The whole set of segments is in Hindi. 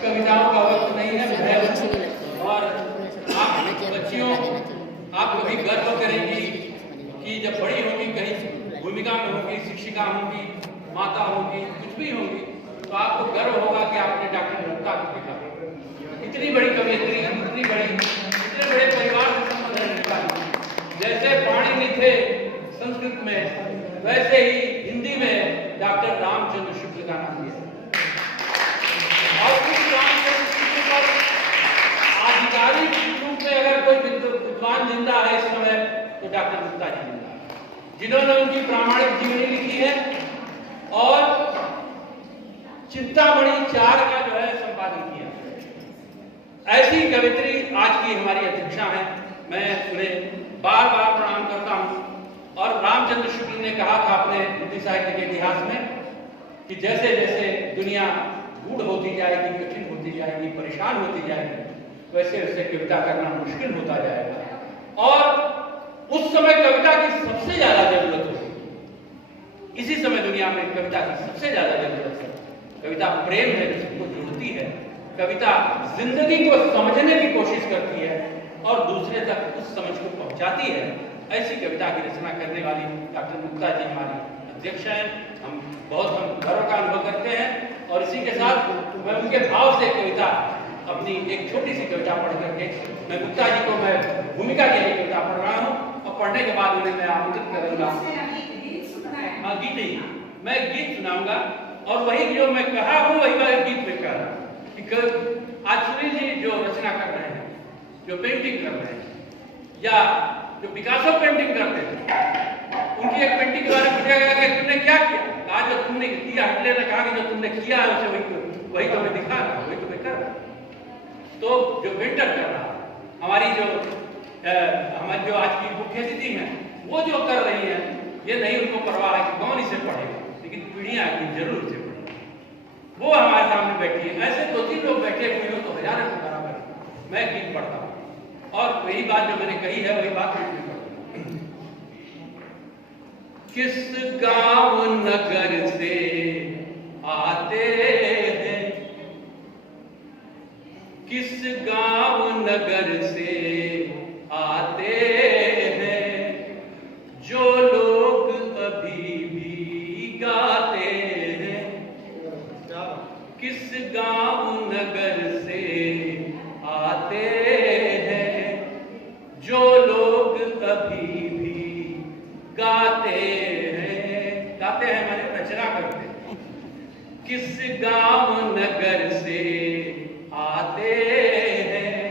कविताओं का वक्त नहीं है। और आप बच्चियों, आप कभी गर्व करेंगी कि जब बड़ी होगी, कहीं भूमिका में होगी, शिक्षिका होंगी, माता होंगी, कुछ भी होंगी, तो आपको गर्व होगा कि आपने डॉक्टर मुक्ता को देखा। इतनी बड़ी कवियत्री, इतने बड़े परिवार से संबंध रखने वाली। जैसे पाणिनि थे संस्कृत में, वैसे ही हिंदी में डॉक्टर रामचंद्र शुक्ल का नाम दिया। और उस रामचंद्र शुक्ल पर आधिकारिक रूप में अगर कोई विद्वान जिंदा है इस समय, तो डॉक्टर गुप्ता जी जिंदा है, जिन्होंने उनकी प्रामाणिक जीवनी लिखी है और चिंतामणि 4 का जो है संपादन किया। ऐसी कवित्री आज की हमारी अध्यक्षा है, मैं उन्हें बार बार प्रणाम करता हूं। और रामचंद्र शुक्ल ने कहा था अपने हिंदी साहित्य के इतिहास में कि जैसे जैसे दुनिया गूढ़ होती जाएगी, कठिन होती जाएगी, परेशान होती जाएगी, वैसे वैसे कविता करना मुश्किल होता जाएगा। और उस समय कविता की सबसे ज्यादा जरूरत होगी। इसी समय दुनिया में कविता की सबसे ज्यादा जरूरत है। कविता प्रेम है, जिसको जोड़ती है। कविता जिंदगी को समझने की कोशिश करती है और दूसरे तक उस समझ को पहुंचाती है। ऐसी कविता की रचना करने वाली डॉक्टर गुप्ता जी हमारी अध्यक्ष हैं। हम गर्व का अनुभव करते हैं। और इसी के साथ मैं उनके भाव से कविता, अपनी एक छोटी सी कविता पढ़ करके मैं गुप्ता जी को मैं भूमिका के लिए कविता पढ़ रहा हूँ और पढ़ने के बाद उन्हें मैं आमंत्रित करूंगा। हाँ, गीत नहीं, मैं गीत सुनाऊंगा और वही जो मैं कहा हूँ वही मैं गीत में कह रहा हूँ। आज सुनील जी जो रचना कर रहे हैं, जो पेंटिंग कर रहे हैं, या जो पिकासो पेंटिंग करते हैं, उनकी एक पेंटिंग के बारे में पूछा गया कि तुमने क्या किया? कहा जो तुमने किया, हिटलर ने कहा कि जो तुमने किया है उसे वही तुम्हें दिखा रहा, वही तुम्हें कर रहा। तो जो पेंटर कर रहा, हमारी जो आज की मुख्य अतिथि हैं, वो जो कर रही है, ये नहीं उनको परवाह है कि कौन इसे पढ़ेगा, लेकिन पीढ़ियां जरूर इसे पढ़ेंगी। वो हमारे सामने बैठी है। ऐसे 2-3 लोग बैठे हुए हो तो हजारों के बराबर है। मैं गीत पढ़ता हूँ और वही बात जो मैंने कही है वही बात मैं पढ़ता हूँ। किस गांव नगर से आते हैं, किस गांव नगर से आते हैं, जो लोग अभी भी गाते हैं। किस गांव नगर से आते हैं, जो लोग अभी भी गाते हैं। गाते हैं माने रचना करते हैं। किस गांव नगर से आते हैं,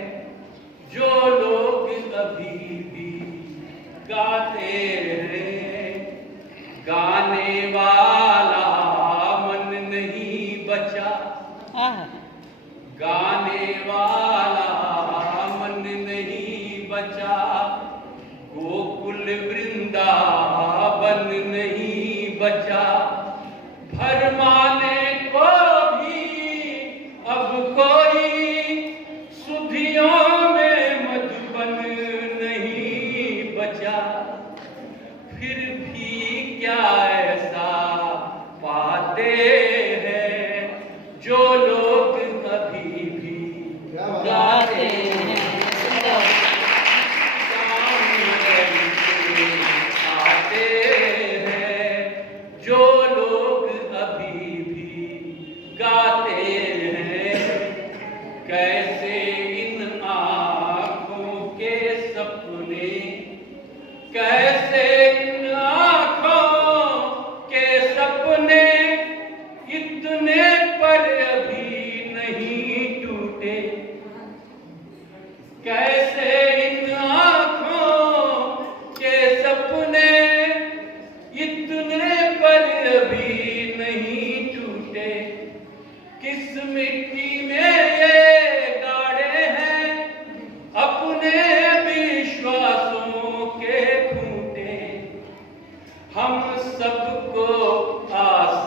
जो लोग अभी भी गाते हैं। गाने वाला मन नहीं बचा, गाने वाला मन नहीं बचा, गोकुल वृंदावन नहीं बचा, भरमाने को भी अब कोई सुधियों में मधुबन नहीं बचा। फिर भी क्या ऐसा पाते हैं, जो लोग अभी भी गाते हैं। आते हैं, जो लोग अभी भी गाते हैं। कैसे इन आँखों के सपने, कैसे इन आँखों के सपने, इतने पर अभी नहीं टूटे। कैसे इन आँखों के सपने, इतने पर अभी नहीं टूटे। किस मिट्टी में ये गाड़े हैं अपने विश्वासों के खूंटे। हम सबको आस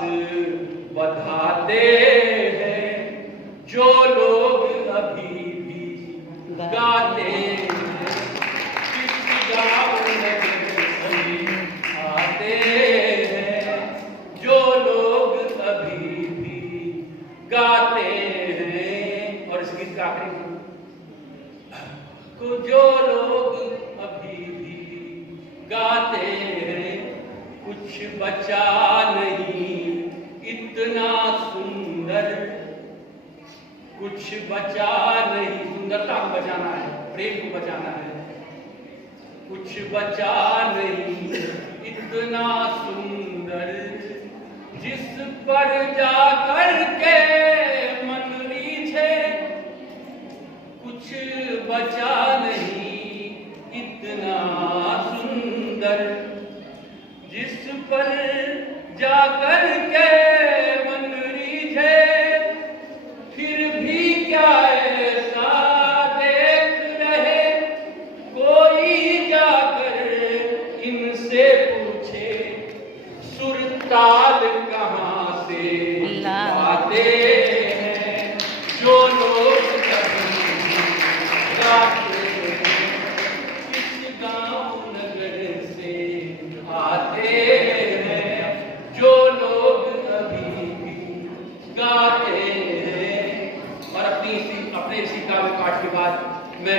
बधाते हैं, जो लोग अभी भी गाते हैं। किस गाँव नगर से आते हैं, जो लोग अभी भी गाते हैं। इसका आखिरी को जो लोग अभी भी गाते हैं कुछ बचा नहीं इतना सुंदर, कुछ बचा नहीं, सुंदरता को बचाना है, प्रेम को बचाना है, कुछ बचा नहीं इतना सुंदर जिस पर जाकर के मन रीझे, कुछ बचा नहीं इतना सुंदर जिस पर जाकर के मन रीझे, फिर भी क्या ऐसा देख रहे कोई जाकर इनसे पूछे सुरताल कहाँ से आते हैं जो लोग गाते हैं, किस गांव नगर से आते हैं जो लोग अभी भी गाते हैं। और अपने इसी काव्य पाठ के बाद मैं